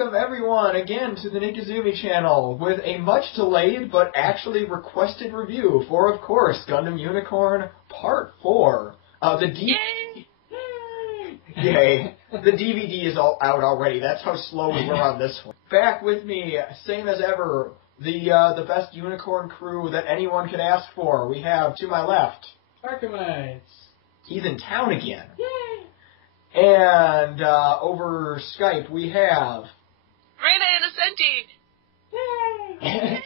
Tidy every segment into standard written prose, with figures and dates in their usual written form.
welcome everyone again to the Nikizumi channel with a much delayed but actually requested review for, of course, Gundam Unicorn Part 4. Yay! Yay. The DVD is all out already. That's how slow we were on this one. Back with me, same as ever, the best unicorn crew that anyone could ask for. We have, to my left, Arcemise. He's in town again. Yay! And over Skype we have... Rena and Ascenti! Yay!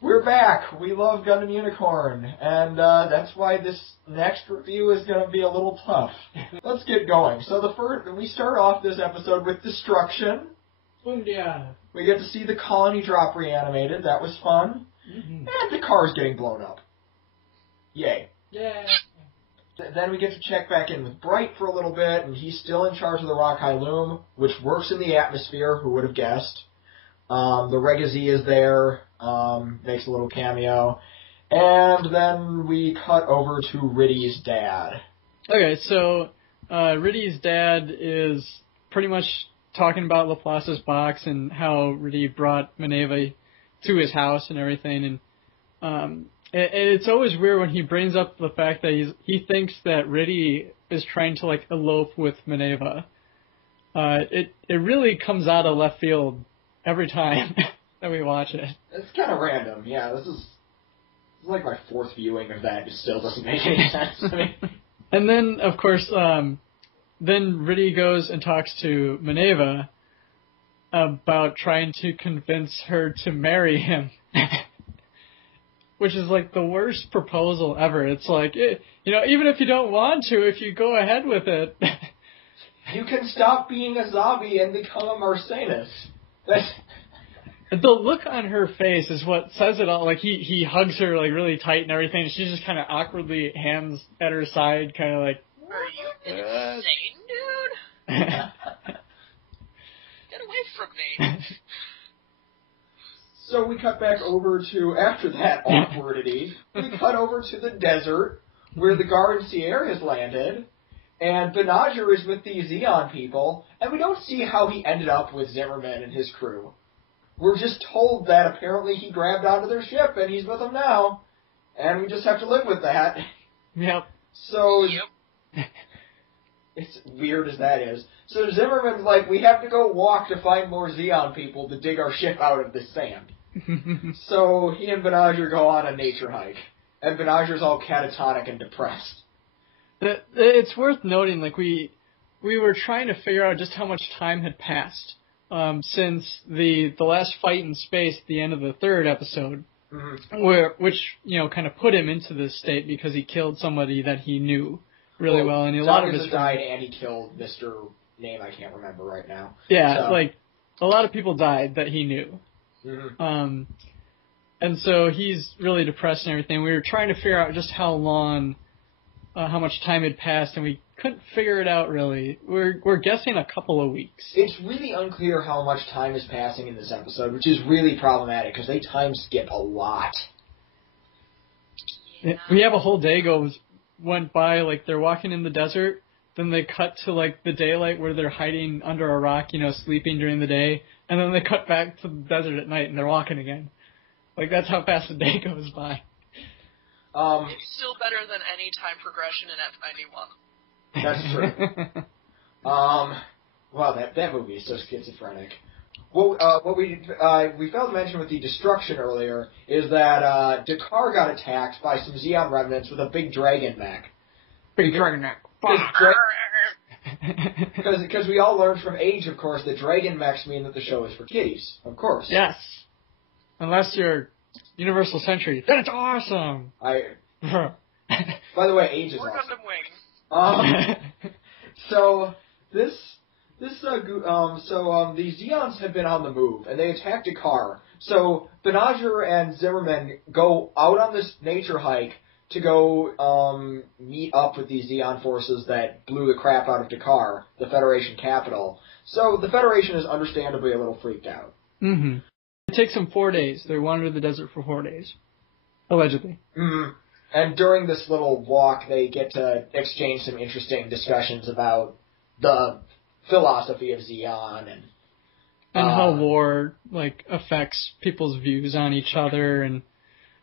We're back. We love Gundam Unicorn, and that's why this next review is going to be a little tough. Let's get going. So we start off this episode with destruction. Bundia. We get to see the colony drop reanimated. That was fun. Mm-hmm. And the car's getting blown up. Yay. Yay! Then we get to check back in with Bright for a little bit, and he's still in charge of the Rock-High Loom, which works in the atmosphere, who would have guessed. The Regazi is there, makes a little cameo. And then we cut over to Riddy's dad. Okay, so Riddy's dad is pretty much talking about Laplace's box and how Riddy brought Minerva to his house and everything, and it's always weird when he brings up the fact that he thinks that Riddy is trying to like elope with Minerva. It really comes out of left field every time that we watch it. It's kind of random, yeah. This is like my fourth viewing of that. It still doesn't make any sense to me. And then, of course, then Riddy goes and talks to Minerva about trying to convince her to marry him. Which is like the worst proposal ever. It's like, even if you don't want to, if you go ahead with it. You can stop being a zombie and become a Marcenis. The look on her face is what says it all. Like, he hugs her, like, really tight and everything, and she's just kind of awkwardly hands at her side, kind of like... Are you insane, dude? Get away from me. So we cut back over to, after that awkwardity, we cut over to the desert, where the Garden Sierra has landed, and Benager is with the Zeon people, and we don't see how he ended up with Zimmerman and his crew. We're just told that apparently he grabbed onto their ship, and he's with them now, and we just have to live with that. Yep. So, it's weird as that is. So Zimmerman's like, we have to go walk to find more Zeon people to dig our ship out of this sand. So he and Benager go on a nature hike, and Benager's all catatonic and depressed. It's worth noting, like, we were trying to figure out just how much time had passed since the last fight in space at the end of the third episode, which kind of put him into this state because he killed somebody that he knew really well, and a lot of his died, and he killed Mr. Name I can't remember right now. Yeah, so. Like a lot of people died that he knew. Mm-hmm. And so he's really depressed and everything. We were trying to figure out just how long, how much time had passed, and we couldn't figure it out really. We're guessing a couple of weeks. It's really unclear how much time is passing in this episode, which is really problematic because they time skip a lot. Yeah. We have a whole day went by, like they're walking in the desert, then they cut to like the daylight where they're hiding under a rock, sleeping during the day, and then they cut back to the desert at night and they're walking again. Like, that's how fast the day goes by. It's still better than any time progression in That's true. Wow, that movie is so schizophrenic. What we failed to mention with the destruction earlier is that Dakar got attacked by some Zeon remnants with a big dragon mech. Big dragon mech. Because we all learned from Age, of course, that dragon mechs mean that the show is for kiddies. Of course. Yes. Unless you're Universal Century. Then it's awesome! By the way, Age is awesome. So, the Zeons have been on the move, and they attacked Dakar. So, Benager and Zimmerman go out on this nature hike to go meet up with these Zeon forces that blew the crap out of Dakar, the Federation capital. So, the Federation is understandably a little freaked out. Mm-hmm. It takes them 4 days. They wander the desert for 4 days. Allegedly. Mm-hmm. And during this little walk, they get to exchange some interesting discussions about the philosophy of Zeon. And how war, like, affects people's views on each other, and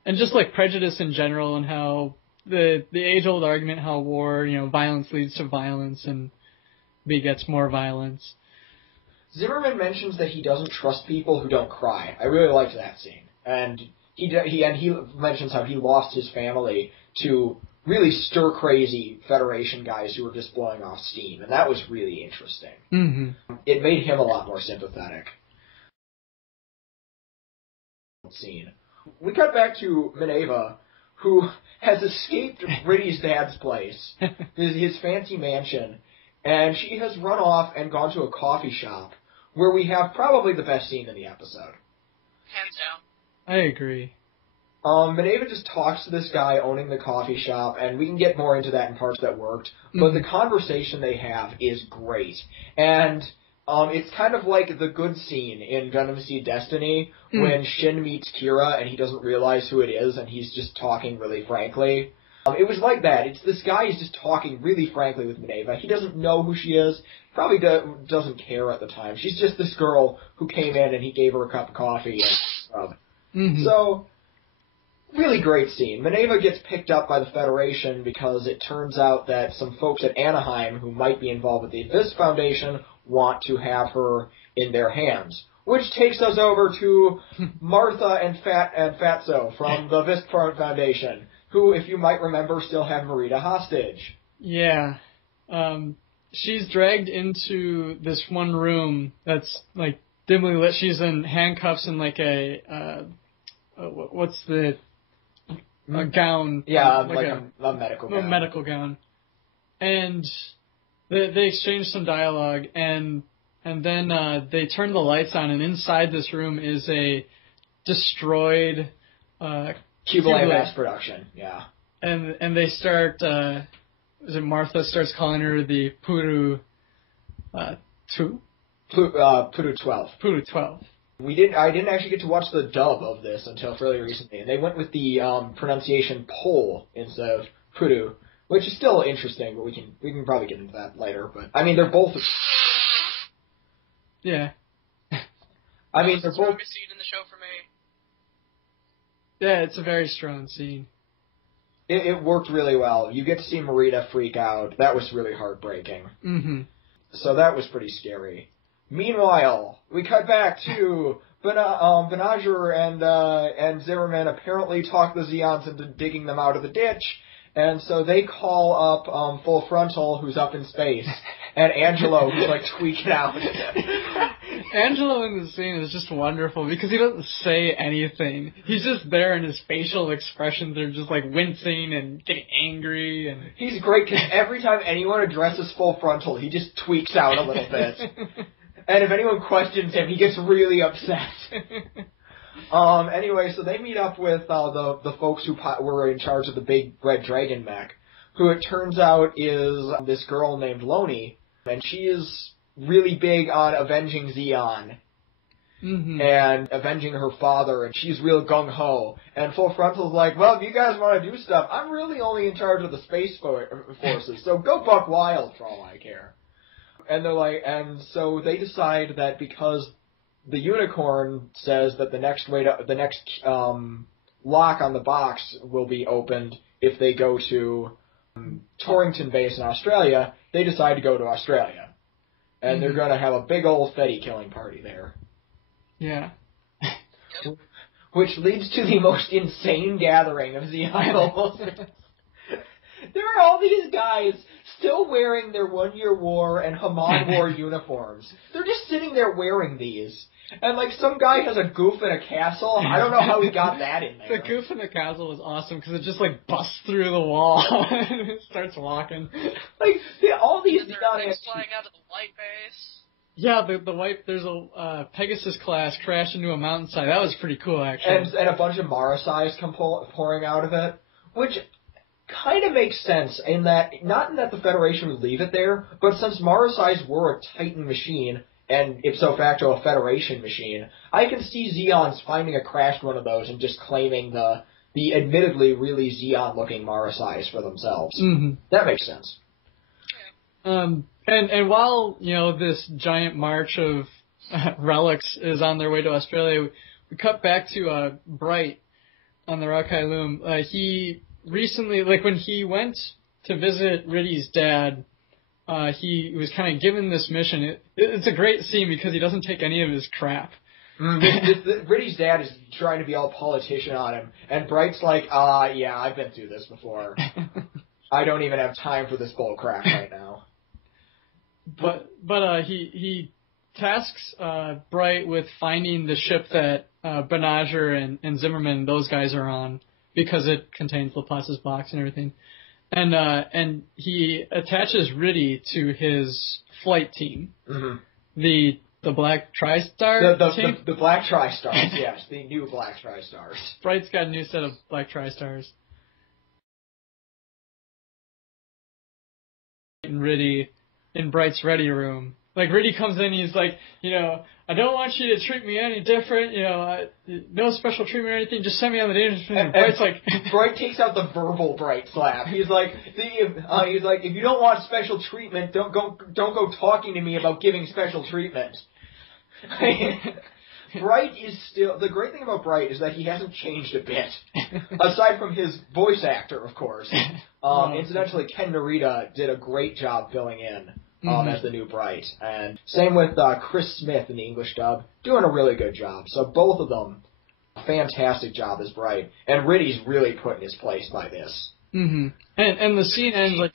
just, like, prejudice in general, and how the age-old argument how war, violence leads to violence, and begets more violence. Zimmerman mentions that he doesn't trust people who don't cry. I really liked that scene. And he mentions how he lost his family to really stir-crazy Federation guys who were just blowing off steam, and that was really interesting. Mm-hmm. It made him a lot more sympathetic. Scene. We cut back to Minerva, who has escaped Riddy's dad's place, his fancy mansion, and she has run off and gone to a coffee shop, where we have probably the best scene in the episode. Hands down. I agree. Minerva just talks to this guy owning the coffee shop, and we can get more into that in parts that worked, but the conversation they have is great. And it's kind of like the good scene in Gundam Seed Destiny, when Shin meets Kira and he doesn't realize who it is, and he's just talking really frankly. It was like that. It's this guy is just talking really frankly with Minerva. He doesn't know who she is, probably doesn't care at the time. She's just this girl who came in and he gave her a cup of coffee and So, really great scene. Minerva gets picked up by the Federation because it turns out that some folks at Anaheim who might be involved with the Abyss Foundation want to have her in their hands. Which takes us over to Martha and Fatso from the Abyss Foundation, who, if you might remember, still have Marita hostage. Yeah. She's dragged into this one room that's, like, dimly lit. She's in handcuffs and, like, a gown. Yeah, like a medical gown. A medical gown. And they exchange some dialogue, and then they turn the lights on, and inside this room is a destroyed Cubalay mass production, yeah. And they start, Martha starts calling her the Puru 2? Puru 12. Puru 12. I didn't actually get to watch the dub of this until fairly recently, and they went with the pronunciation Pol instead of Puru, which is still interesting, but we can probably get into that later. But I mean, they're both. Yeah. I mean, they're the both. strongest scene in the show for me. Yeah, it's a very strong scene. It worked really well. You get to see Marita freak out. That was really heartbreaking. Mm-hmm. So that was pretty scary. Meanwhile, we cut back to Benager and Zimmerman apparently talk the Zeons into digging them out of the ditch, and so they call up Full Frontal, who's up in space, and Angelo, who's like tweaking out. Angelo in the scene is just wonderful because he doesn't say anything. He's just there, and his facial expressions are just like wincing and getting angry. And he's great because every time anyone addresses Full Frontal, he just tweaks out a little bit. And if anyone questions him, he gets really upset. Anyway, so they meet up with the folks who were in charge of the big red dragon mech, who it turns out is this girl named Loni, and she is really big on avenging Zeon and avenging her father, and she's real gung-ho. And Full Frontal's like, well, if you guys want to do stuff, I'm really only in charge of the space forces, so go buck wild for all I care. And they're like, and so they decide that because the Unicorn says that the next lock on the box will be opened if they go to Torrington Base in Australia, they decide to go to Australia. And they're going to have a big old Fetty killing party there. Yeah. Which leads to the most insane gathering of Zeon. There are all these guys still wearing their 1 Year War and Haman War uniforms. They're just sitting there wearing these. And, like, some guy has a goof in a castle. I don't know how he got that in there. The goof in the castle was awesome because it just, like, busts through the wall and it starts walking. Like, all these They're flying out of the white base. Yeah, the white, there's a Pegasus class crashed into a mountainside. That was pretty cool, actually. And a bunch of Marasais come pouring out of it, which kind of makes sense in that, not in that the Federation would leave it there, but since Marasais were a Titan machine, and ipso facto a Federation machine, I can see Zeons finding a crashed one of those and just claiming the admittedly really Zeon-looking Marasais for themselves. Mm-hmm. That makes sense. And while, this giant march of relics is on their way to Australia. We cut back to Bright on the Rakai Loom. He recently, like when he went to visit Riddy's dad, he was kind of given this mission. It's a great scene because he doesn't take any of his crap. Riddy's dad is trying to be all politician on him, and Bright's like, yeah, I've been through this before. I don't even have time for this bull crap right now. But he tasks Bright with finding the ship that Benager and Zimmerman, those guys are on, because it contains Laplace's box and everything. And he attaches Riddy to his flight team. Mm-hmm. The Black Tri-Star team? The Black Tri-Stars, yes. The new Black Tri-Stars. Bright's got a new set of Black Tri-Stars. And Riddy in Bright's ready room. Like, Riddy comes in, he's like, I don't want you to treat me any different, no special treatment or anything, just send me on the danger zone. And Bright's like... Bright takes out the verbal Bright slap. He's like, if you don't want special treatment, don't go talking to me about giving special treatment. Bright is still... The great thing about Bright is that he hasn't changed a bit. Aside from his voice actor, of course. Incidentally, Ken Narita did a great job filling in as the new Bright. And same with Chris Smith in the English dub. Doing a really good job. So both of them, fantastic job as Bright. And Riddy's really put in his place by this. Mm-hmm. And the scene ends like...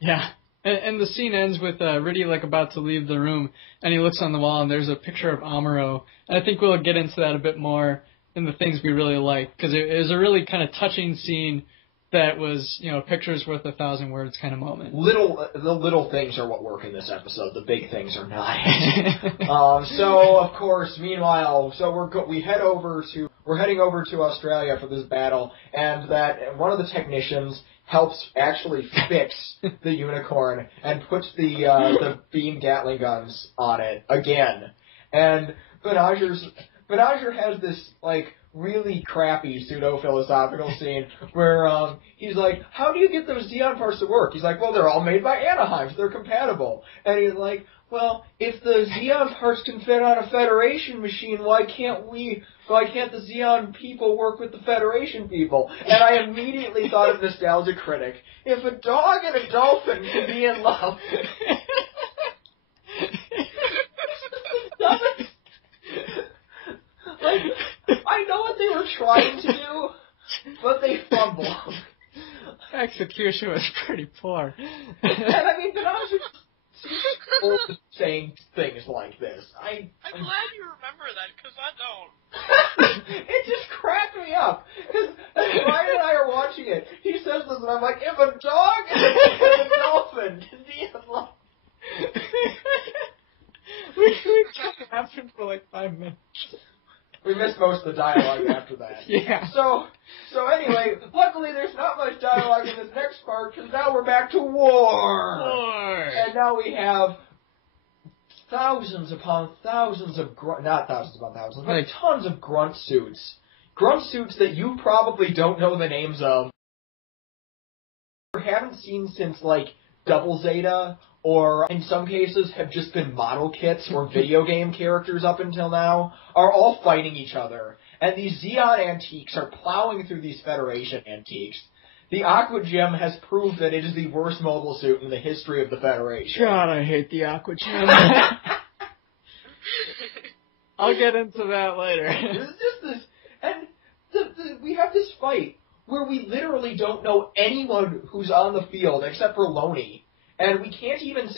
Yeah. And the scene ends with Riddy about to leave the room, and he looks on the wall, and there's a picture of Amuro. And I think we'll get into that a bit more in the things we really like, because it was a really kind of touching scene that was, pictures worth 1,000 words kind of moment. The little things are what work in this episode. The big things are not. So of course, meanwhile, we're heading over to Australia for this battle, and that one of the technicians helps actually fix the Unicorn and puts the beam Gatling guns on it again. And Benager has this really crappy pseudo-philosophical scene where he's like, how do you get those Zeon parts to work? He's like, well, they're all made by Anaheim, so they're compatible. And he's like, well, if the Zeon parts can fit on a Federation machine, why can't the Zeon people work with the Federation people? And I immediately thought of Nostalgia Critic. If a dog and a dolphin can be in love... I know what they were trying to do, but they fumbled. Execution was pretty poor. And I mean, Benager seems saying things like this. I'm glad you remember that, because I don't. It just cracked me up. Because Ryan and I are watching it. He says this, and I'm like, if a dog and a dolphin can be in love. We kept laughing for 5 minutes. We missed most of the dialogue after that. Yeah. So anyway, luckily there's not much dialogue in this next part, because now we're back to war. And now we have thousands upon thousands of not thousands upon thousands, but tons of grunt suits. Grunt suits that you probably don't know the names of, or haven't seen since Double Zeta, or in some cases have just been model kits or video game characters up until now, are all fighting each other. And these Zeon antiques are plowing through these Federation antiques. The Aqua Gem has proved that it is the worst mobile suit in the history of the Federation. God, I hate the Aqua Gem. I'll get into that later. There's just this, and we have this fight where we literally don't know anyone who's on the field except for Loney. And we can't even...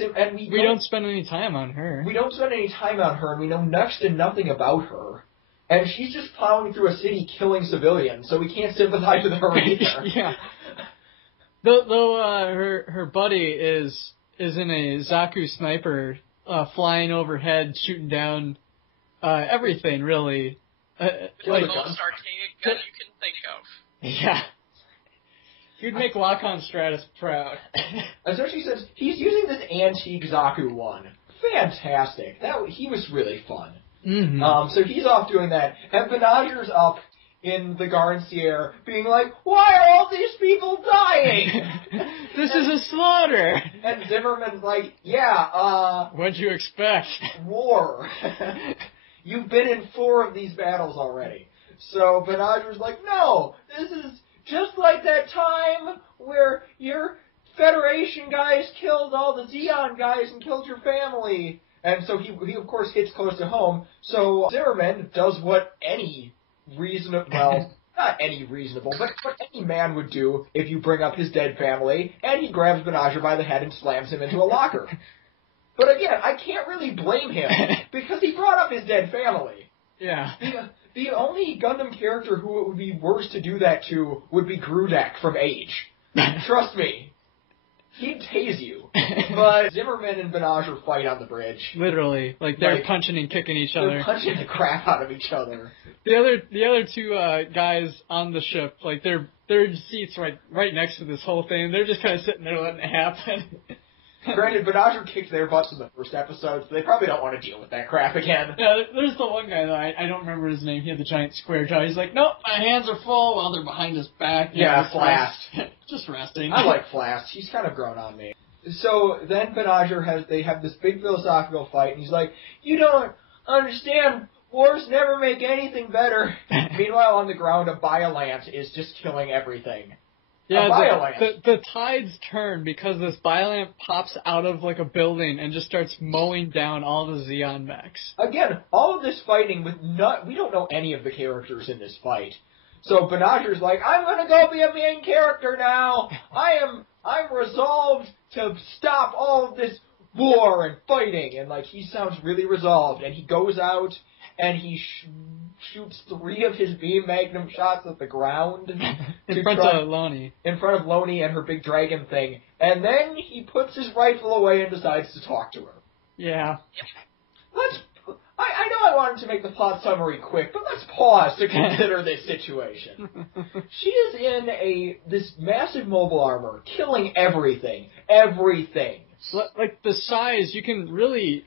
We don't spend any time on her. We don't spend any time on her, and we know next to nothing about her. And she's just plowing through a city killing civilians, so we can't sympathize with her either. Yeah. Though her buddy is in a Zaku sniper, flying overhead, shooting down everything, really. The most archaic gun you can think of. Yeah. You'd make Lacon Stratus proud. And so she says, he's using this antique Zaku one. Fantastic. He was really fun. Mm-hmm. So he's off doing that. And Benager's up in the Gardencier being like, why are all these people dying? This is a slaughter! And Zimmerman's like, yeah, What'd you expect? war. You've been in 4 of these battles already. So Banagher's like, no, this is just like that time where your Federation guys killed all the Zeon guys and killed your family. And so he of course hits close to home. So Zimmerman does what any reasonable, well, not any reasonable, but what any man would do if you bring up his dead family, and he grabs Banagher by the head and slams him into a locker. But again, I can't really blame him, because he brought up his dead family. Yeah. The only Gundam character who it would be worse to do that to would be Grudak from Age. Trust me. He'd tase you. But Zimmerman and Banagher fight on the bridge. Literally. Like, they're punching and kicking each other. They're punching the crap out of each other. The other 2 guys on the ship, like, their seats right next to this whole thing. They're just kind of sitting there letting it happen. Granted, Banagher kicked their butts in the first episode, so they probably don't want to deal with that crap again. Yeah, there's the one guy, though, I don't remember his name. He had the giant square jaw. He's like, nope, my hands are full while they're behind his back. Yeah, Flast. Just resting. I like Flast. He's kind of grown on me. So then Banagher they have this big philosophical fight, and he's like, you don't understand, wars never make anything better. Meanwhile, on the ground, a Biolant is just killing everything. Yeah, the tides turn because this Biolant pops out of like a building and just starts mowing down all the Zeon mechs. Again, all of this fighting we don't know any of the characters in this fight. So Banagher's like, I'm gonna go be a main character now. I'm resolved to stop all of this war and fighting, and like he sounds really resolved. And he goes out and he shoots 3 of his beam magnum shots at the ground in front of Lonnie. In front of Lonnie and her big dragon thing, and then he puts his rifle away and decides to talk to her. Yeah. I know I wanted to make the plot summary quick, but let's pause to consider this situation. She is in this massive mobile armor, killing everything. Everything. Like, the size, you can really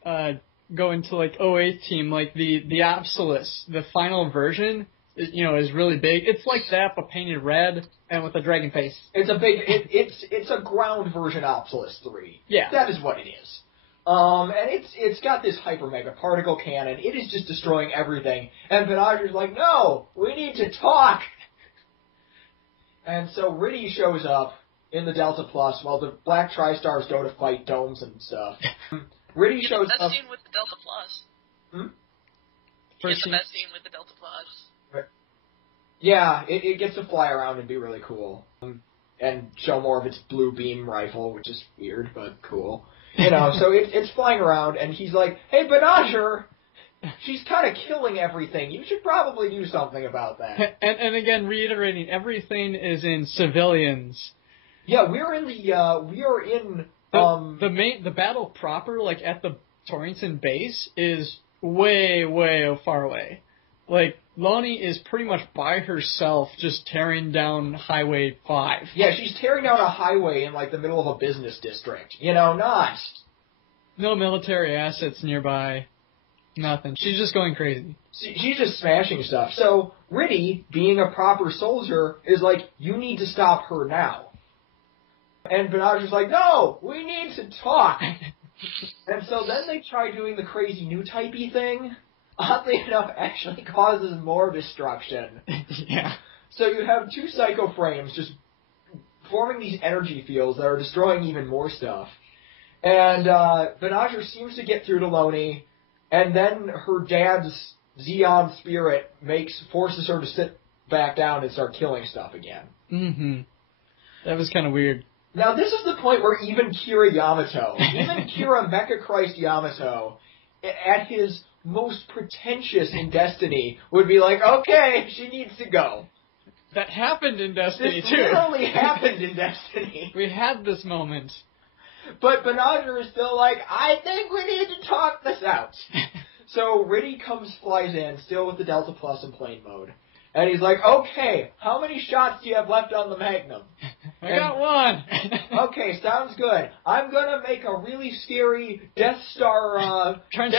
go into, like, 08 team, like, the Absolus, the final version, is really big. It's like that, but painted red and with a dragon face. It's a big, it's a ground version Absolus 3. Yeah. That is what it is. And it's got this hyper mega particle cannon. It is just destroying everything. And Banagher's like, no, we need to talk. And so Riddy shows up in the Delta Plus while the Black Tri-Stars go to fight domes and stuff. Riddy shows up. Best scene with the Delta Plus. It's the best scene with the Delta Plus. Yeah, it gets to fly around and be really cool. And show more of its blue beam rifle, which is weird, but cool. So it's flying around, and he's like, hey, Banagher, she's kind of killing everything. You should probably do something about that. And again, reiterating, everything is in civilians. Yeah, we are in the battle proper, like at the Torrington base, is way, way far away. Like, Lonnie is pretty much by herself just tearing down Highway 5. Yeah, she's tearing down a highway in, like, the middle of a business district. Not. No military assets nearby. Nothing. She's just going crazy. She's just smashing stuff. So, Riddy, being a proper soldier, is like, you need to stop her now. And Banagher's like, no, we need to talk. And so then they try doing the crazy new typey thing. Oddly enough, actually causes more destruction. Yeah. So you have 2 psycho frames just forming these energy fields that are destroying even more stuff. And Banagher seems to get through to Lonnie, and then her dad's Zeon spirit forces her to sit back down and start killing stuff again. Mm-hmm. That was kind of weird. Now this is the point where even Kira Yamato, even Kira Mecha Christ Yamato, at his most pretentious in Destiny, would be like, okay, she needs to go. That happened in Destiny, this too. This literally happened in Destiny. We had this moment. But Banagher is still like, I think we need to talk this out. So Riddy flies in, still with the Delta Plus in plane mode. And he's like, okay, how many shots do you have left on the Magnum? I got 1. Okay, sounds good. I'm gonna make a really scary Death Star trench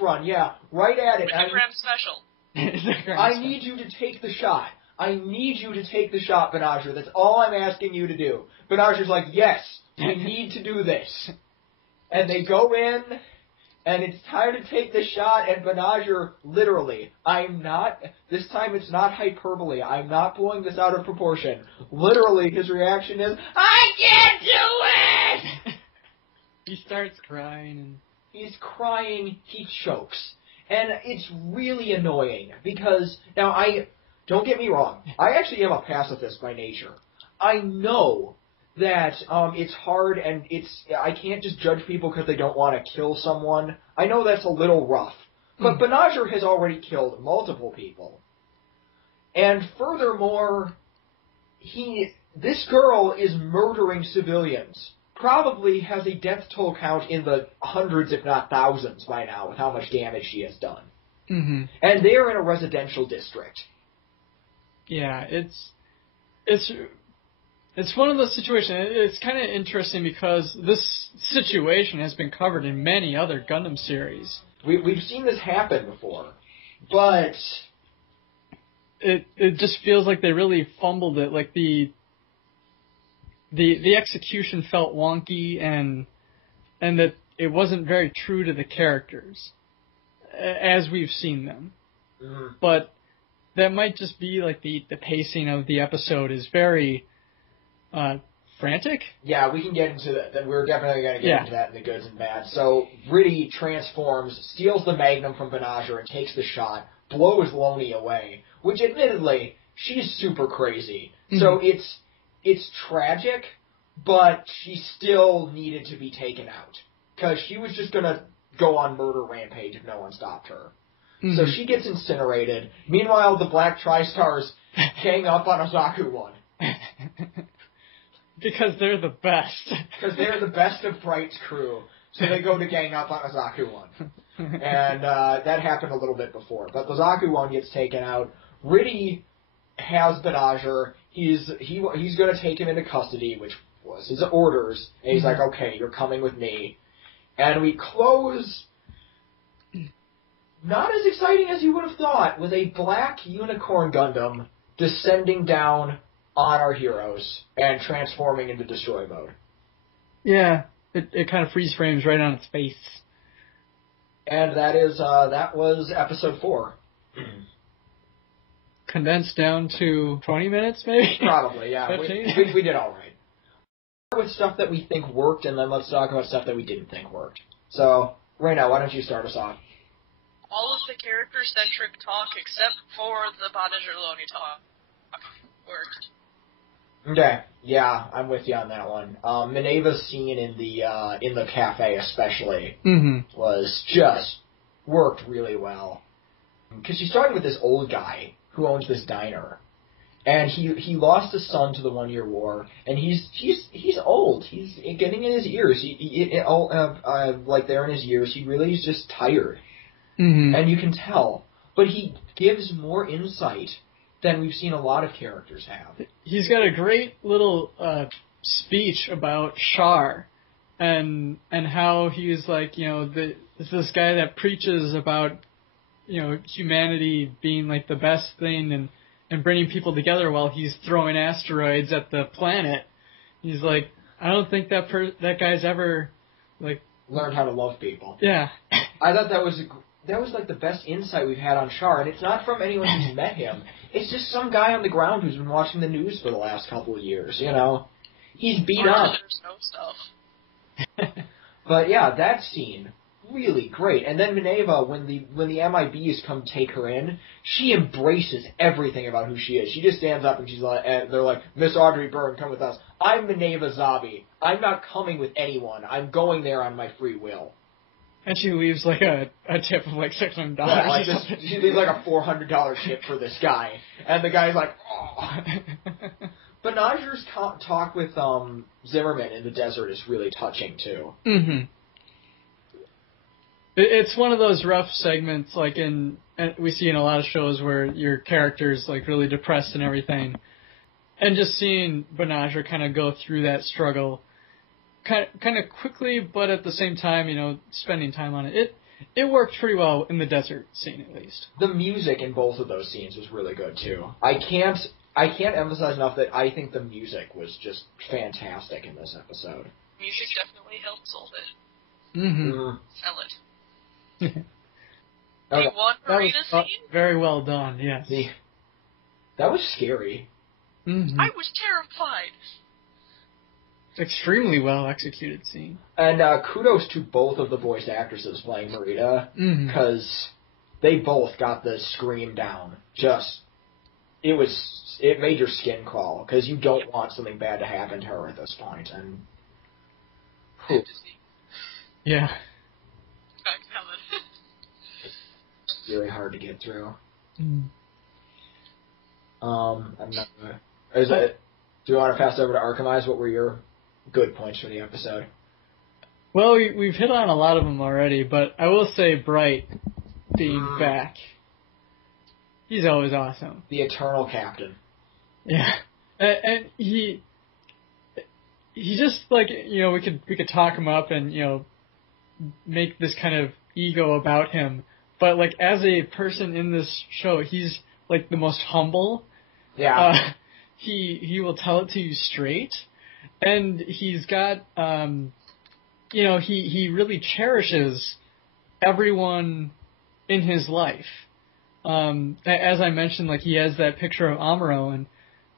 run. Yeah, right at it. With the Ram special. I need you to take the shot. I need you to take the shot, Banagher. That's all I'm asking you to do. Banagher's like, yes, we need to do this. And they go in, and it's time to take the shot, and Banagher, literally, this time it's not hyperbole, I'm not blowing this out of proportion. Literally, his reaction is, I can't do it! He starts crying. And he's crying, he chokes. And it's really annoying, because, now don't get me wrong, I actually am a pacifist by nature. I know that it's hard and I can't just judge people because they don't want to kill someone. I know that's a little rough. But Banagher has already killed multiple people. And furthermore, this girl is murdering civilians. Probably has a death toll count in the hundreds, if not thousands by now, with how much damage she has done. Mm-hmm. And they're in a residential district. Yeah, it's one of those situations. It's kind of interesting because this situation has been covered in many other Gundam series. We've seen this happen before, but it just feels like they really fumbled it. Like the execution felt wonky and that it wasn't very true to the characters as we've seen them. Mm-hmm. But that might just be like the pacing of the episode is very frantic? Yeah, we can get into that. We're definitely going to get into that in the goods and bads. So, Riddy transforms, steals the Magnum from Banagher and takes the shot, blows Loney away, which admittedly, she's super crazy. Mm-hmm. So it's tragic, but she still needed to be taken out. Because she was just going to go on murder rampage if no one stopped her. Mm-hmm. So she gets incinerated. Meanwhile, the Black Tri-Stars gang up on Ozaku-1. Because they're the best. Because they're the best of Bright's crew. So they go to gang up on Ozaku-1. And that happened a little bit before. But Ozaku-1 gets taken out. Riddy has Banagher. He's going to take him into custody, which was his orders. And he's like, okay, you're coming with me. And we close, not as exciting as you would have thought, with a black unicorn Gundam descending down on our heroes and transforming into destroy mode. Yeah, it kind of freeze frames right on its face. And that was episode 4. Condensed down to 20 minutes, maybe? Probably, yeah. We did all right. With stuff that we think worked, and then let's talk about stuff that we didn't think worked. So, Rena, why don't you start us off? All of the character-centric talk, except for the Banagher Loney talk, worked. Okay, yeah, I'm with you on that one. Minerva's scene in the cafe, especially, was just worked really well. Because she's starting with this old guy who owns this diner. And he lost his son to the 1-year war, and he's old. He's getting in his ears. Like they're in his years. He really is just tired, and you can tell. But he gives more insight than we've seen a lot of characters have. He's got a great little speech about Char, and how he's like, this guy that preaches about humanity being like the best thing and bringing people together while he's throwing asteroids at the planet. He's like, I don't think that guy's ever, like... learned how to love people. Yeah. I thought that was like the best insight we've had on Char, and it's not from anyone who's met him. It's just some guy on the ground who's been watching the news for the last couple of years, He's beat up. There's no stuff. But yeah, that scene... really great. And then Minerva, when the MIBs come take her in, she embraces everything about who she is. She just stands up and they're like, Miss Audrey Byrne, come with us. I'm Minerva Zabi. I'm not coming with anyone. I'm going there on my free will. And she leaves like a tip of like $600. Yeah, she leaves like a $400 tip for this guy. And the guy's like, oh. Banagher's talk with Zimmerman in the desert is really touching too. Mm-hmm. It's one of those rough segments, like we see in a lot of shows where your character's like really depressed and everything, and just seeing Banagher kind of go through that struggle, kind of quickly, but at the same time, spending time on it. it worked pretty well in the desert scene, at least. The music in both of those scenes was really good, too. I can't emphasize enough that I think the music was just fantastic in this episode. Music definitely helped solve it. Mm-hmm. Sell it. Oh, The one marina scene? Very well done, yes. That was scary. Mm-hmm. I was terrified. Extremely well executed scene. And kudos to both of the voice actresses playing Marita, because they both got the scream down. It made your skin crawl, because you don't want something bad to happen to her at this point. And yeah. Really hard to get through. Mm. I'm not gonna... Do you want to pass over to Arcemise? What were your good points for the episode? Well, we've hit on a lot of them already, but I will say Bright being back. He's always awesome. The eternal captain. Yeah. And he just, like, you know, we could talk him up and, you know, make this kind of ego about him. But, like, as a person in this show, he's, like, the most humble. Yeah. He will tell it to you straight. And he's got, you know, he really cherishes everyone in his life. As I mentioned, like, he has that picture of Amuro,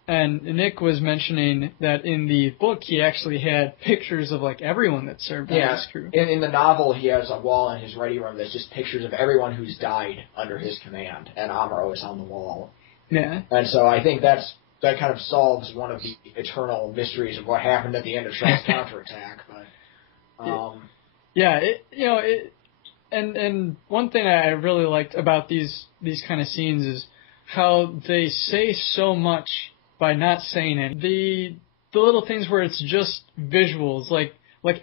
and Nick was mentioning that in the book he actually had pictures of, like, everyone that served on his crew. In the novel, he has a wall in his ready room that's just pictures of everyone who's died under his command, and Amuro is on the wall. Yeah. And so I think that kind of solves one of the eternal mysteries of what happened at the end of Shell's counterattack. But and one thing I really liked about these kind of scenes is how they say so much by not saying it. The little things where it's just visuals, like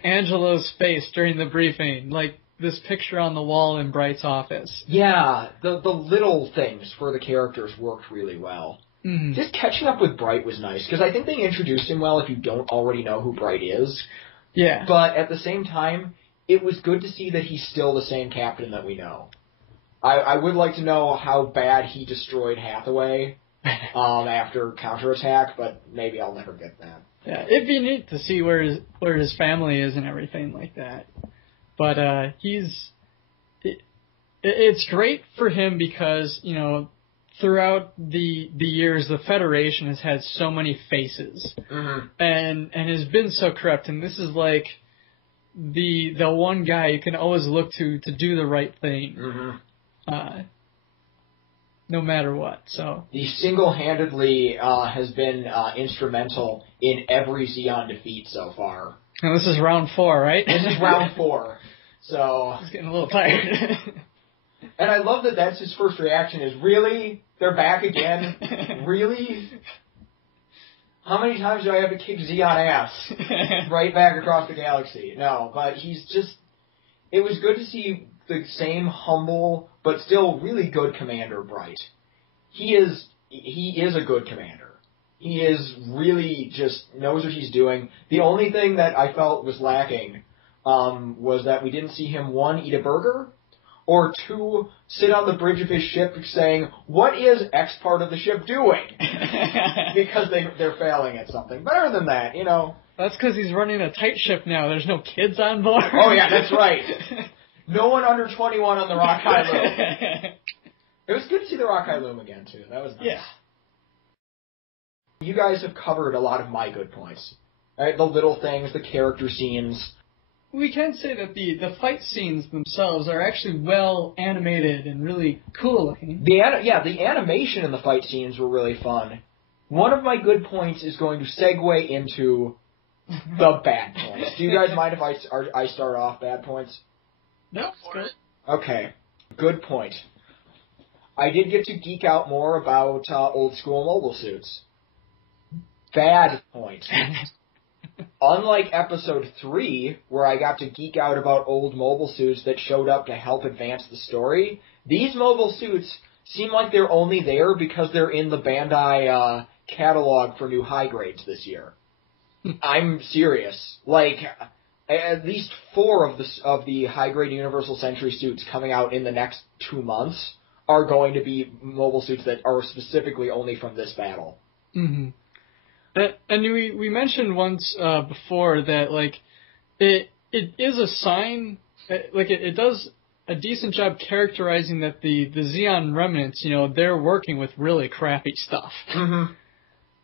Angelo's face during the briefing, like this picture on the wall in Bright's office. Yeah, the little things for the characters worked really well. Mm-hmm. Just catching up with Bright was nice, because I think they introduced him well if you don't already know who Bright is. Yeah. But at the same time, it was good to see that he's still the same captain that we know. I would like to know how bad he destroyed Hathaway after counterattack, but maybe I'll never get that. Yeah, it'd be neat to see where his family is and everything like that. But it's great for him because, you know, throughout the years, the Federation has had so many faces, and has been so corrupt. And this is like the one guy you can always look to do the right thing, no matter what. So he single-handedly has been instrumental in every Zeon defeat so far. And this is round 4, right? This is round 4. So he's getting a little tired. And I love that that's his first reaction is, really? They're back again? Really? How many times do I have to kick Zeon ass? Right back across the galaxy. No, but he's just... It was good to see the same humble, but still really good commander, Bright. He is a good commander. He is really just knows what he's doing. The only thing that I felt was lacking was that we didn't see him, 1, eat a burger, or 2, sit on the bridge of his ship saying, what is X part of the ship doing? Because they're failing at something. Better than that, you know. That's because he's running a tight ship now. There's no kids on board. Oh, yeah, that's right. No one under 21 on the Rockeye Loom. It was good to see the Rockeye Loom again, too. That was nice. Yeah. You guys have covered a lot of my good points. Right? The little things, the character scenes. We can say that the fight scenes themselves are actually well animated and really cool looking. The animation in the fight scenes were really fun. One of my good points is going to segue into the bad points. Do you guys mind if I start off bad points? No, it's good. Okay, good point. I did get to geek out more about old school mobile suits. Bad point. Unlike episode 3, where I got to geek out about old mobile suits that showed up to help advance the story, these mobile suits seem like they're only there because they're in the Bandai catalog for new high grades this year. I'm serious. Like, at least 4 of the high-grade Universal Century suits coming out in the next 2 months are going to be mobile suits that are specifically only from this battle. Mm-hmm. And we mentioned once before that, like, it is a sign, like, it does a decent job characterizing that the Zeon remnants, you know, they're working with really crappy stuff. Mm-hmm.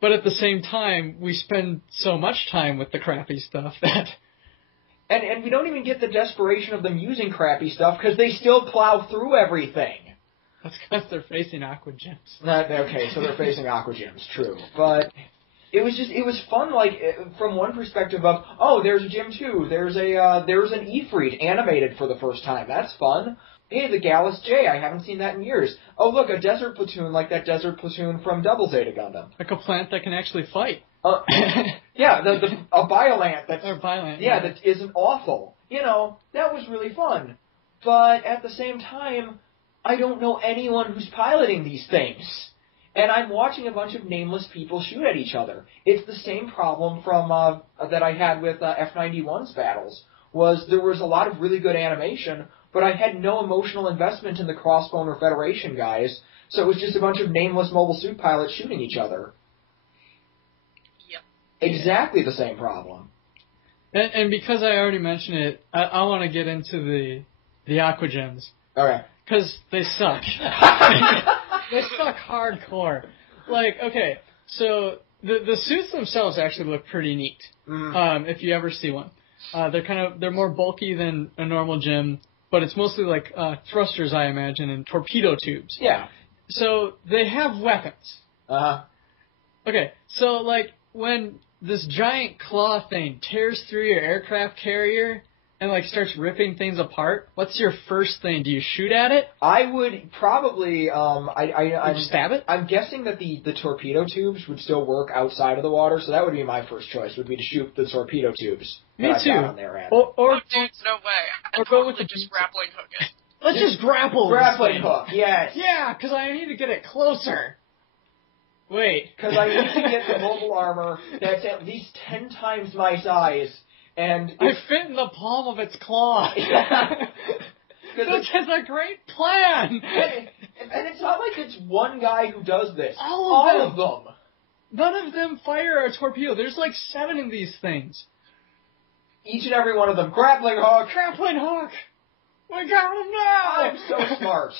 But at the same time, we spend so much time with the crappy stuff that... And we don't even get the desperation of them using crappy stuff, because they still plow through everything. That's because they're facing Aqua Gems. Okay, so they're facing Aqua Gems, true. But it was fun, like, from one perspective of, oh, there's a Gym 2, there's an Ifrit animated for the first time, that's fun. Hey, the Gallus J, I haven't seen that in years. Oh, look, a desert platoon like that desert platoon from Double Zeta Gundam. Like a plant that can actually fight. Yeah, a Biolant that's... Or Biolant. Yeah, that isn't awful. You know, that was really fun. But at the same time, I don't know anyone who's piloting these things. And I'm watching a bunch of nameless people shoot at each other. It's the same problem from that I had with F-91's battles, was there was a lot of really good animation, but I had no emotional investment in the Crossbone or Federation guys, so it was just a bunch of nameless mobile suit pilots shooting each other. Yep. Exactly the same problem. And because I already mentioned it, I want to get into the Aqua Gems. Okay. Because they suck. They suck hardcore. Like, okay, so the suits themselves actually look pretty neat. If you ever see one. They're more bulky than a normal gym, but it's mostly like thrusters, I imagine, and torpedo tubes. Yeah. So they have weapons. Okay, so like when this giant claw thing tears through your aircraft carrier and like starts ripping things apart, what's your first thing? Do you shoot at it? I would probably Would you stab it? I'm guessing that the torpedo tubes would still work outside of the water, so that would be my first choice, would be to shoot the torpedo tubes. Me that too. I've got on their end. Or Oh, dude, no way. Or I'd go with totally the just grappling hook it. Let's just grapple. Grappling this thing. hook, yes. Yeah, because I need to get it closer. Wait. Because I need to get the mobile armor that's at least 10 times my size, and I fit in the palm of its claw. This is a great plan. And it's not like it's one guy who does this. All of them. None of them fire a torpedo. There's like 7 of these things. Each and every one of them. Grappling hook. Grappling hook. We got him now. I'm so smart.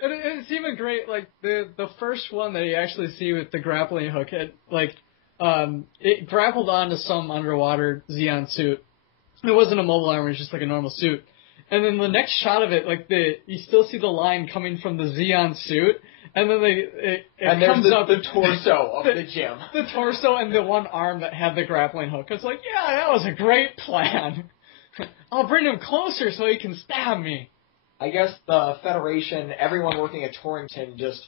And it's even great, like, the first one that you actually see with the grappling hook, it grappled onto some underwater Zeon suit. It wasn't a mobile armor, it was just like a normal suit. And then the next shot of it, like, you still see the line coming from the Zeon suit, and then it comes up... the torso of the gym. The torso and the one arm that had the grappling hook. It's like, yeah, that was a great plan. I'll bring him closer so he can stab me. I guess the Federation, everyone working at Torrington, just...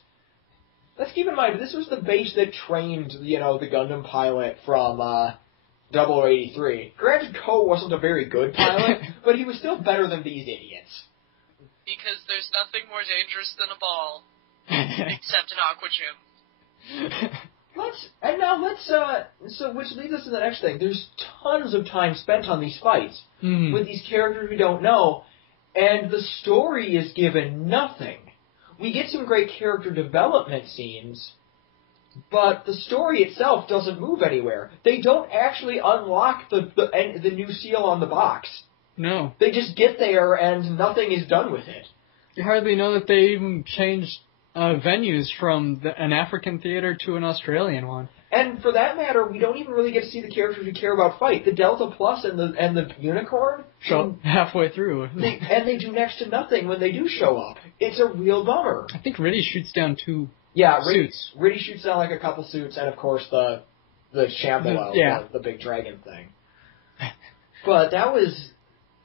Let's keep in mind, this was the base that trained, the Gundam pilot from 0083. Granted, Ko wasn't a very good pilot, but he was still better than these idiots. Because there's nothing more dangerous than a ball, except an Aqua Gym. So which leads us to the next thing. There's tons of time spent on these fights with these characters we don't know, and the story is given nothing. We get some great character development scenes, but the story itself doesn't move anywhere. They don't actually unlock the new seal on the box. No. They just get there and nothing is done with it. You hardly know that they even changed venues from an African theater to an Australian one. And for that matter, we don't even really get to see the characters we care about fight. The Delta Plus and the Unicorn show halfway through. They do next to nothing when they do show up. It's a real bummer. I think Riddy shoots down 2 suits. Riddy shoots down like a couple suits, and of course the Shambhala, the big dragon thing. But that was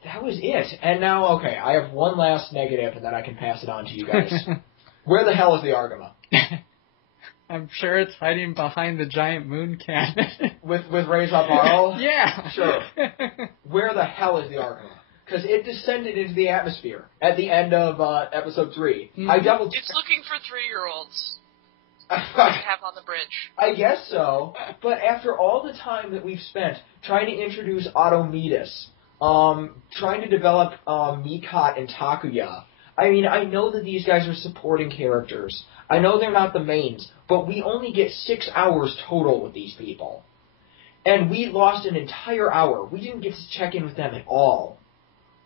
it. And now, okay, I have one last negative, and then I can pass it on to you guys. Where the hell is the Argama? I'm sure it's hiding behind the giant moon cannon. with Reza Barl? Yeah. Sure. Where the hell is the Argama? Because it descended into the atmosphere at the end of episode 3. Mm-hmm. It's looking for 3-year-olds. have on the bridge. I guess so, but after all the time that we've spent trying to introduce Autometus, trying to develop Mikot and Takuya, I mean, I know that these guys are supporting characters. I know they're not the mains, but we only get 6 hours total with these people. And we lost an entire hour. We didn't get to check in with them at all.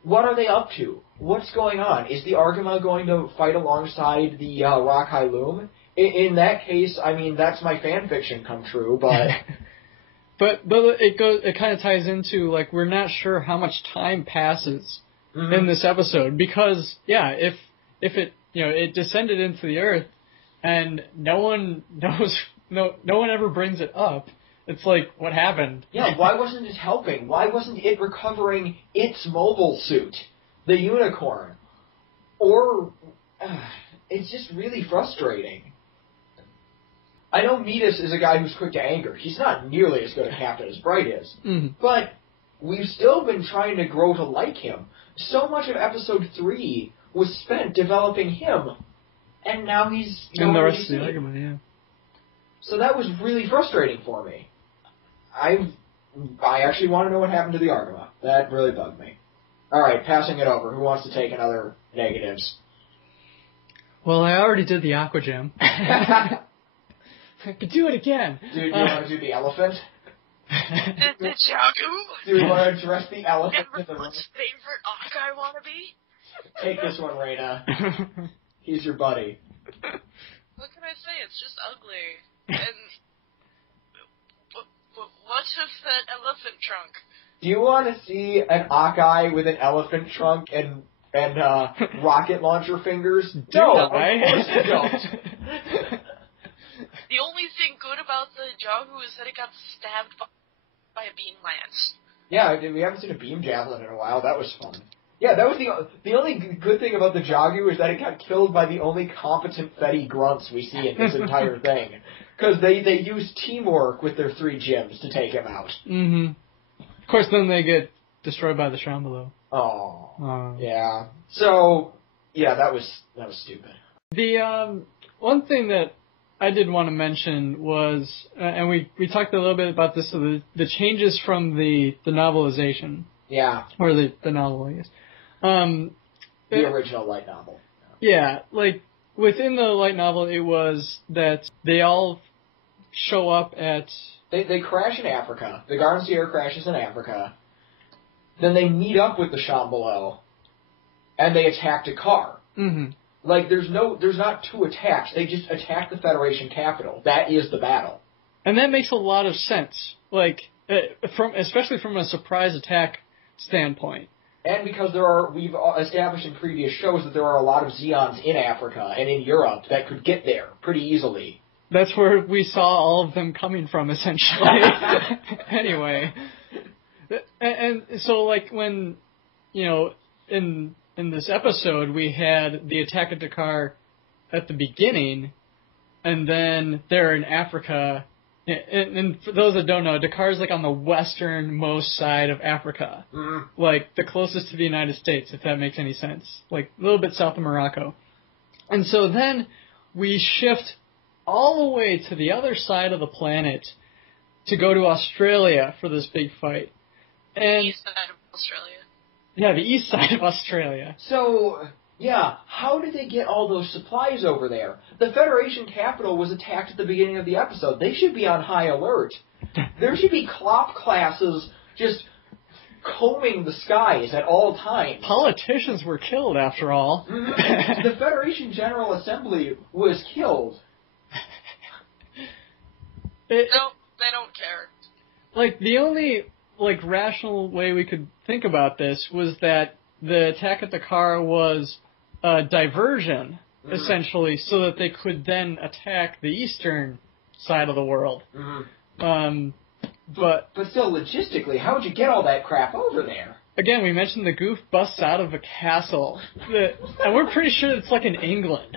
What are they up to? What's going on? Is the Argama going to fight alongside the Rakai Loom? In that case, I mean, that's my fan fiction come true, but... but it kind of ties into, like, we're not sure how much time passes in this episode, because, yeah, if it, it descended into the Earth, and no one knows, no one ever brings it up, it's like, what happened? Yeah, why wasn't it helping? Why wasn't it recovering its mobile suit, the Unicorn? Or, it's just really frustrating. I know Metis is a guy who's quick to anger. He's not nearly as good a captain as Bright is. But we've still been trying to grow to like him. So much of episode 3 was spent developing him, and now he's... And the rest of the argument, yeah. So that was really frustrating for me. I actually want to know what happened to the Argama. That really bugged me. Alright, passing it over. Who wants to take another negatives? Well, I already did the Aqua Gym. I could do it again. Do you want to do the elephant? The Jagu? Do we want to address the elephant in the room? Everyone's favorite Hawkeye wannabe? Take this one, Rena. He's your buddy. What can I say? It's just ugly. And what of that elephant trunk? Do you want to see an Hawkeye with an elephant trunk and rocket launcher fingers? No, of course you don't. The only thing good about the Jagu is that it got stabbed by a beam lance. Yeah, we haven't seen a beam javelin in a while. That was fun. Yeah, that was the only good thing about the Jagu is that it got killed by the only competent Fetty grunts we see in this entire thing. Because they use teamwork with their 3 gyms to take him out. Of course, then they get destroyed by the Shambhala. Oh. Yeah. So, yeah, that was stupid. The one thing that I did want to mention was, and we talked a little bit about this, so the changes from the novelization. Yeah. Or the novel, I guess. The original light novel. Yeah, like, within the light novel, it was that they all show up at... They crash in Africa. The Garden Sierra crashes in Africa. Then they meet up with the Shambhala, and they attack Dakar. Like, there's not 2 attacks. They just attack the Federation capital. That is the battle. And that makes a lot of sense. Like, especially from a surprise attack standpoint. And because we've established in previous shows that there are a lot of Zeons in Africa and in Europe that could get there pretty easily. That's where we saw all of them coming from, essentially. Anyway. And so, like, when, in this episode, we had the attack at Dakar at the beginning, and then they're in Africa. And for those that don't know, Dakar is, like, on the westernmost side of Africa. Like, the closest to the United States, if that makes any sense. Like, a little bit south of Morocco. And so then we shift all the way to the other side of the planet to go to Australia for this big fight. And the east side of Australia. Yeah, the east side of Australia. So, yeah, how did they get all those supplies over there? The Federation capital was attacked at the beginning of the episode. They should be on high alert. There should be Klopp classes just combing the skies at all times. Politicians were killed, after all. The Federation General Assembly was killed. No, they don't care. Like, the only, like, rational way we could think about this was that the attack at Dakar was a diversion, essentially, so that they could then attack the eastern side of the world. But still, logistically, how would you get all that crap over there? Again, we mentioned the goof busts out of a castle, and we're pretty sure it's like in England.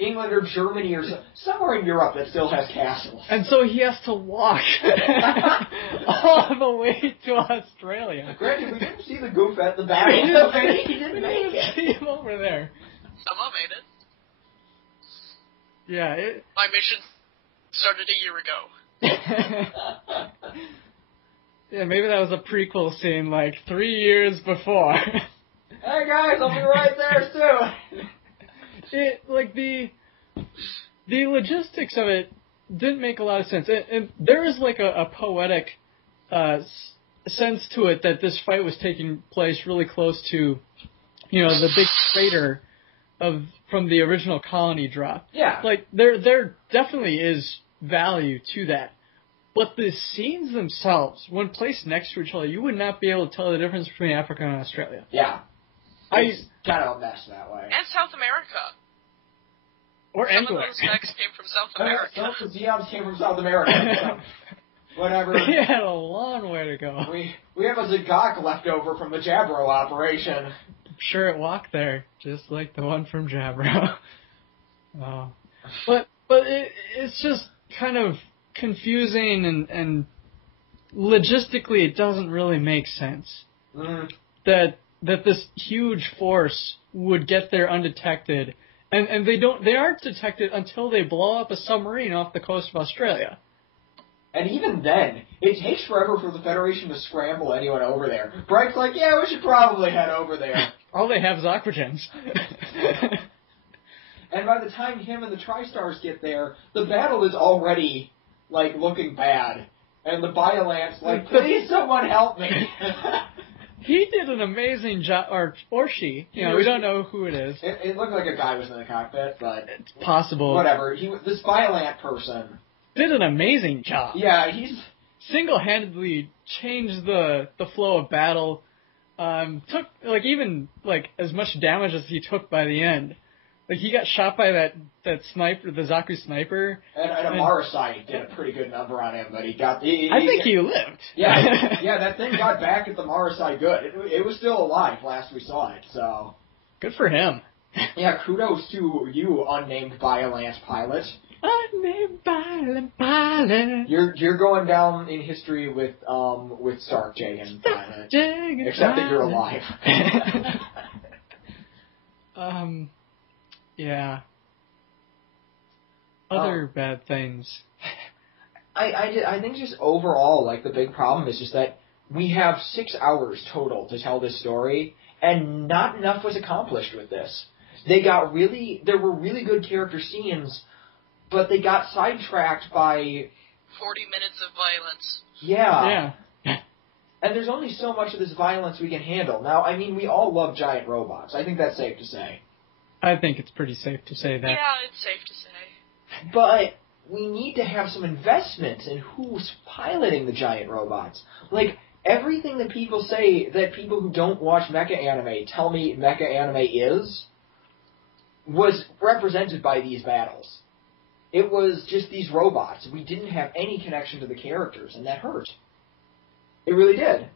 England or Germany or somewhere in Europe that still has castles. And so he has to walk all the way to Australia. Granted, we didn't see the goof at the battle. He didn't make it. See him over there. Someone made it. Yeah. My mission started a year ago. Yeah, maybe that was a prequel scene, like 3 years before. Hey guys, I'll be right there soon. The logistics of it didn't make a lot of sense, and there is like a poetic sense to it that this fight was taking place really close to, the big crater from the original colony drop. Yeah. Like there definitely is value to that. But the scenes themselves, when placed next to each other, you would not be able to tell the difference between Africa and Australia. Yeah. It's kind of a mess that way. And South America. Or Some anywhere. of those mechs came from South America. Some of the Zeons came from South America. So whatever. He had a long way to go. We have a Zagok left over from the Jabro operation. I'm sure it walked there, just like the one from Jabro. Oh. But it's just kind of confusing and logistically it doesn't really make sense that this huge force would get there undetected, and they aren't detected until they blow up a submarine off the coast of Australia. And even then, it takes forever for the Federation to scramble anyone over there. Bright's like, yeah, we should probably head over there. All they have is Aqua Gems. And by the time him and the Tri-Stars get there, the battle is already looking bad. And the Biolance please someone help me. He did an amazing job, or she. We don't know who it is. It looked like a guy was in the cockpit, but it's possible. Whatever. This Biolant person did an amazing job. Yeah, he's single-handedly changed the flow of battle. Took even as much damage as he took by the end. He got shot by that sniper, the Zaku sniper. And Amarasai did a pretty good number on him, but he got... I think he lived. Yeah, that thing got back at the Marasai good. It was still alive last we saw it, so... Good for him. Yeah, kudos to you, unnamed Biolance pilot. Unnamed Biolance pilot. You're going down in history with Stark Jagan pilot. Except that you're alive. Yeah. Other bad things. I think just overall, the big problem is just that we have 6 hours total to tell this story, and not enough was accomplished with this. There were really good character scenes, but they got sidetracked by 40 minutes of violence. Yeah. And there's only so much of this violence we can handle. Now, I mean, we all love giant robots. I think that's safe to say. I think it's pretty safe to say that. Yeah, it's safe to say. But we need to have some investment in who's piloting the giant robots. Everything that people say, that people who don't watch mecha anime tell me mecha anime was represented by these battles. It was just these robots. We didn't have any connection to the characters, and that hurt. It really did.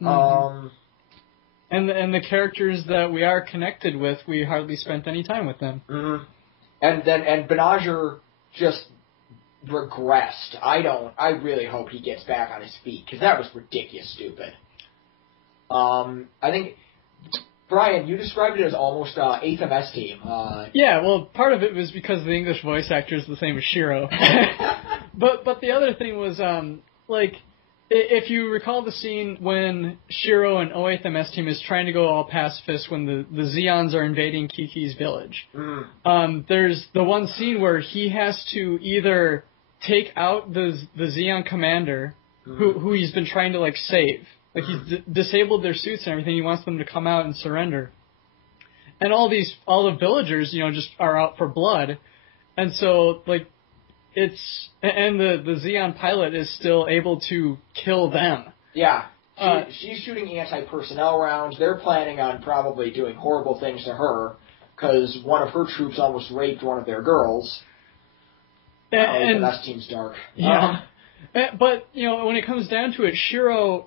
Mm-hmm. And the characters that we are connected with, we hardly spent any time with them. Mm-hmm. And Benager just regressed. I really hope he gets back on his feet, because that was ridiculous stupid. I think, Brian, you described it as almost 8th MS team. Yeah, well, part of it was because the English voice actor is the same as Shiro. But the other thing was, if you recall the scene when Shiro and 08th MS team is trying to go all pacifist when the Zeons are invading Kiki's village, there's the one scene where he has to either take out the Zeon commander, who he's been trying to save. He's disabled their suits and everything. He wants them to come out and surrender. And all the villagers, just are out for blood. And so, and the Zeon pilot is still able to kill them. Yeah. She's shooting anti-personnel rounds. They're planning on probably doing horrible things to her, because one of her troops almost raped one of their girls. And that seems dark. Yeah. But, when it comes down to it, Shiro,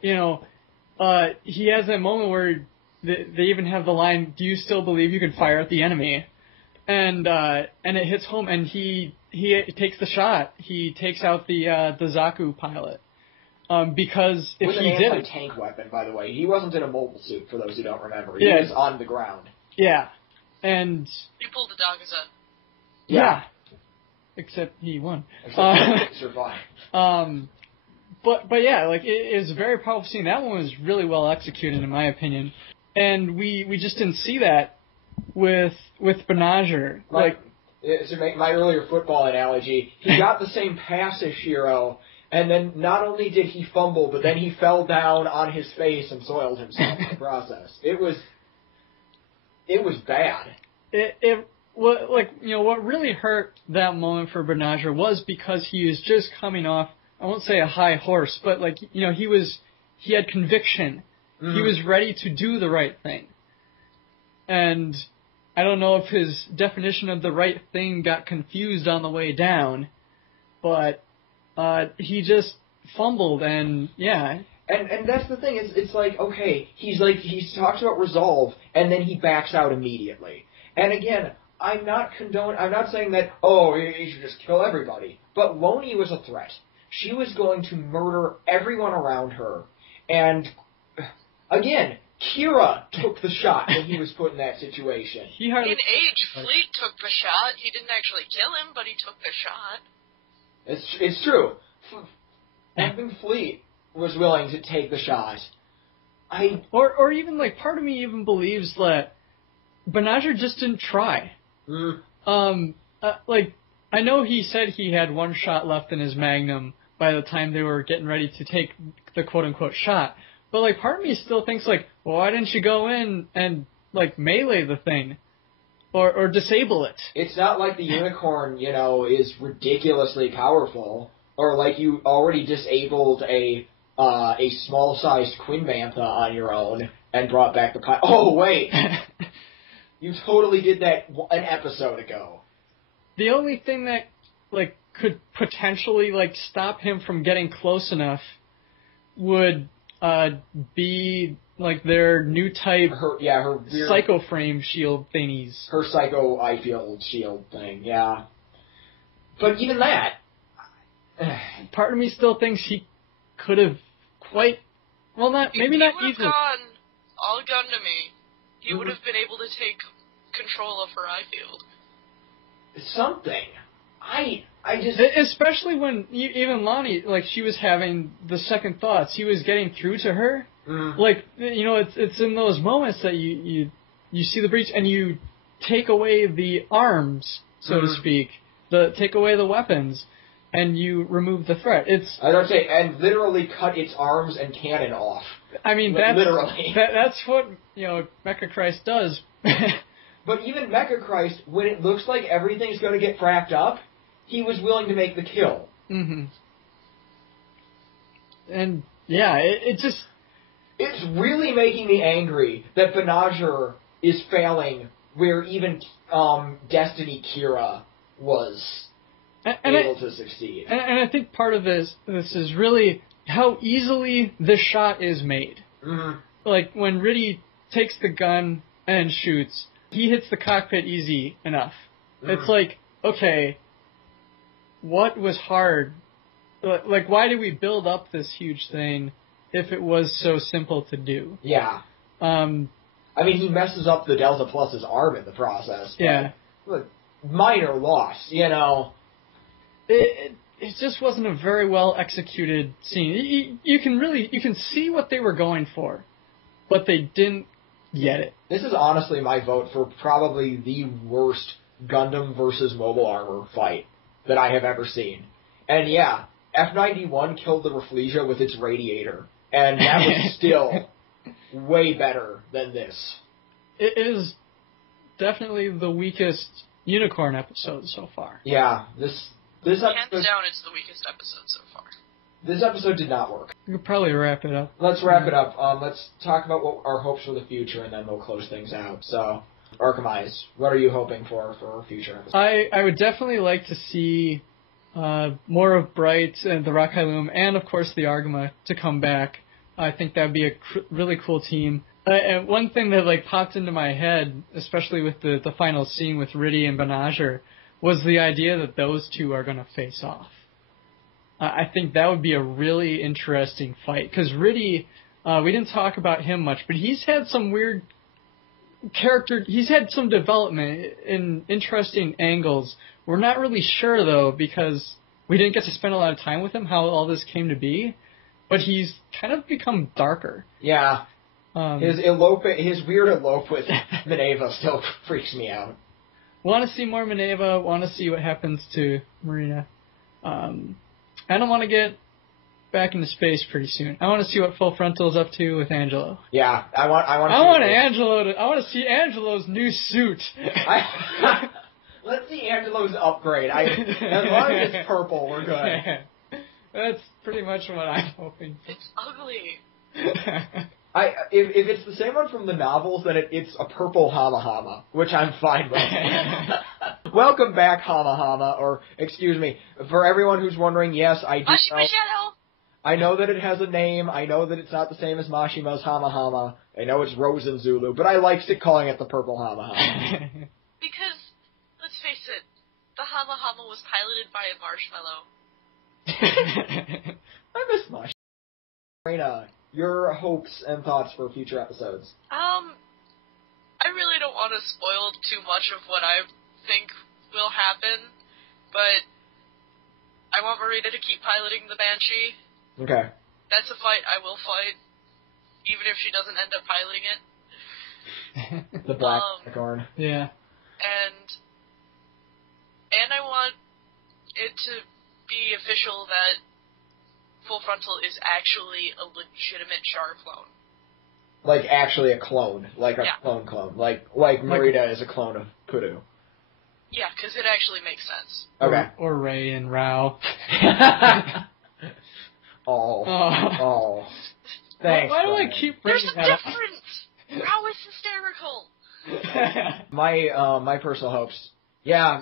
he has that moment where they even have the line, "Do you still believe you can fire at the enemy?" And it hits home, and he takes the shot. He takes out the Zaku pilot. Because if he did... With an anti-tank weapon, by the way. He wasn't in a mobile suit, for those who don't remember. He was on the ground. Yeah. And... He pulled the Dagaza. Yeah. Except he won. Except he survived. But yeah, like, it was a very powerful scene. That one was really well executed, in my opinion. And we just didn't see that with Benager. To make my earlier football analogy, he got the same pass as Shiro, and then not only did he fumble, but then he fell down on his face and soiled himself in the process. It was bad. What really hurt that moment for Benager was because he was just coming off, I won't say a high horse, but he had conviction. Mm. He was ready to do the right thing. And I don't know if his definition of the right thing got confused on the way down, but he just fumbled, and yeah. And that's the thing, it's like, okay, he talks about resolve, and then he backs out immediately. And again, I'm not saying that, you should just kill everybody. But Loney was a threat. She was going to murder everyone around her. And, again, Kira took the shot when he was put in that situation. In Age, Fleet took the shot. He didn't actually kill him, but he took the shot. It's true. Even Fleet was willing to take the shot. Or even, part of me even believes that Benager just didn't try. Mm. I know he said he had one shot left in his Magnum by the time they were getting ready to take the quote-unquote shot. But, part of me still thinks, why didn't you go in and, melee the thing? Or disable it? It's not like the Unicorn, is ridiculously powerful. Or you already disabled a small-sized Queen Bantha on your own and brought back the pilot. Oh, wait! You totally did that an episode ago. The only thing that, could potentially, stop him from getting close enough would be, their new type her weird, Psycho Frame shield thingies. Her Psycho Eye-Field shield thing, yeah. But even that... Part of me still thinks he could have maybe not easily. If he would have gone all Gundam-y, he would have been able to take control of her eye-field. Something. I just... Especially when even Lonnie, she was having the second thoughts. He was getting through to her. Mm. It's in those moments that you see the breach and you take away the arms, so to speak. Take away the weapons, and you remove the threat. And literally cut its arms and cannon off. I mean, literally. That's what, Mecha Christ does. But even Mecha Christ, when it looks like everything's going to get fracked up, he was willing to make the kill. Mm-hmm. And, yeah, it just... It's really making me angry that Benager is failing where even Destiny Kira was able to succeed. And I think part of this is really how easily this shot is made. Mm-hmm. When Riddy takes the gun and shoots, he hits the cockpit easy enough. Mm-hmm. It's okay, what was hard? Why did we build up this huge thing if it was so simple to do? Yeah. He messes up the Delta Plus's arm in the process. But, yeah. But minor loss, It just wasn't a very well executed scene. You can see what they were going for, but they didn't get it. This is honestly my vote for probably the worst Gundam versus Mobile Armor fight that I have ever seen. And yeah, F91 killed the Rafflesia with its radiator, and that was still way better than this. It is definitely the weakest Unicorn episode so far. Yeah, this episode... Hands down, it's the weakest episode so far. This episode did not work. We could probably wrap it up. Let's wrap it up. Let's talk about what our hopes for the future, and then we'll close things out. So, Arcemise, what are you hoping for future episodes? I would definitely like to see more of Bright and the Rock Loom, and of course the Argama to come back. I think that would be a really cool team. And one thing that popped into my head, especially with the final scene with Riddy and Benager, was the idea that those two are going to face off. I think that would be a really interesting fight. Because Riddy, we didn't talk about him much, but he's had some weird character... He's had some development in interesting angles We're not really sure, though, because we didn't get to spend a lot of time with him, how all this came to be, but he's kind of become darker. Yeah. His weird elope with Minerva still freaks me out. Want to see more Minerva, want to see what happens to Marina. I don't want to get back into space pretty soon. I want to see what Full Frontal's up to with Angelo. Yeah, I want to see Angelo's new suit. Let's see Angelo's upgrade. As long as it's purple, we're good. That's pretty much what I'm hoping. It's ugly. If it's the same one from the novels, then it's a purple Hama Hama, which I'm fine with. Welcome back, Hama Hama, or excuse me, for everyone who's wondering, yes, I do know. I know that it has a name. I know that it's not the same as Mashima's Hama Hama. I know it's Rose and Zulu, but I like calling it the purple Hama Hama. Because, let's face it, the Hama Hama was piloted by a marshmallow. I miss Marshmallow. Rena, your hopes and thoughts for future episodes. I really don't want to spoil too much of what I think will happen, but I want Marina to keep piloting the Banshee. Okay. That's a fight I will fight, even if she doesn't end up piloting it. The Black Unicorn. Yeah. And I want it to be official that Full Frontal is actually a legitimate Char clone. Like actually a clone, like a clone. Like Marina is a clone of Kudu. Yeah, because it actually makes sense. Okay. Or Ray and Rao. Oh. Thanks. Why do I keep bringing that up? There's a difference! Rao is hysterical! My personal hopes. Yeah,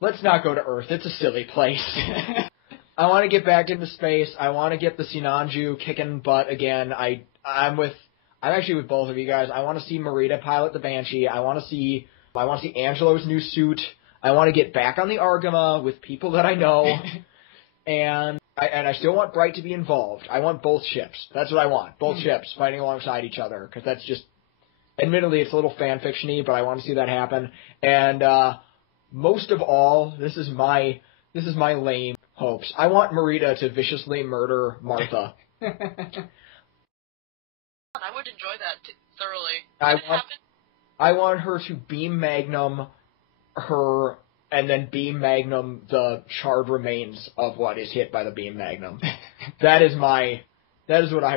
let's not go to Earth. It's a silly place. I want to get back into space. I want to get the Sinanju kicking butt again. I'm actually with both of you guys. I want to see Marita pilot the Banshee. I want to see Angelo's new suit. I want to get back on the Argama with people that I know. And I still want Bright to be involved. I want both ships. That's what I want. Both ships fighting alongside each other. Because that's just, admittedly, it's a little fan-fiction-y, but I want to see that happen. And most of all, this is my lame hopes. I want Marita to viciously murder Martha. I would enjoy that thoroughly. I want her to beam Magnum her, and then beam Magnum the charred remains of what is hit by the beam Magnum. That is what I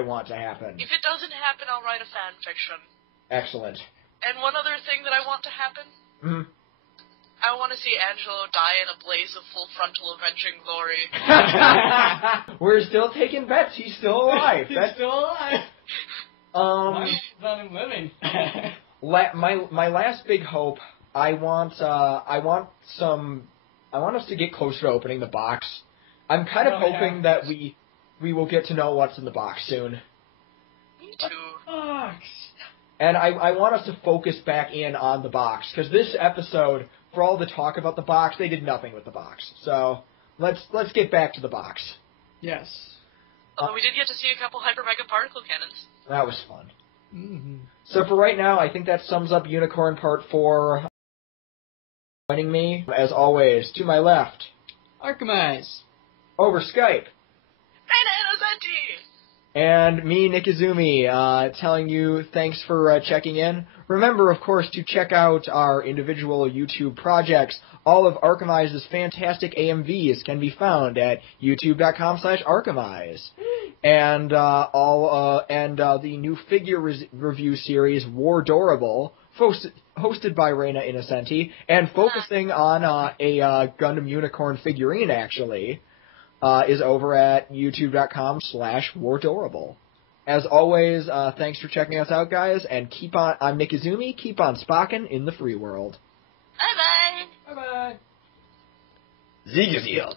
want to happen. If it doesn't happen, I'll write a fan fiction. Excellent. And one other thing that I want to happen. Mm-hmm. I want to see Angelo die in a blaze of Full Frontal avenging glory. We're still taking bets. He's still alive. He's still alive. Mine's on him living. My last big hope. I want us to get closer to opening the box. I'm kind of hoping that we will get to know what's in the box soon. Me too. Box. And I want us to focus back in on the box, because this episode, for all the talk about the box, they did nothing with the box. So let's get back to the box. Yes. Although we did get to see a couple hyper mega particle cannons. That was fun. Mm-hmm. So for right now, I think that sums up Unicorn Part 4. Joining me, as always, to my left, Arcemise. Over Skype. And me, Nick Izumi, telling you thanks for checking in. Remember, of course, to check out our individual YouTube projects. All of Arcemise's fantastic AMVs can be found at youtube.com/Arcemise. And the new figure review series, Wardorable, hosted by Rena Innocenti, and focusing on a Gundam Unicorn figurine, actually, is over at youtube.com/Wardorable. As always, thanks for checking us out, guys, and I'm Nick Izumi, keep on spocking in the free world. Bye-bye! Bye-bye! Zeon.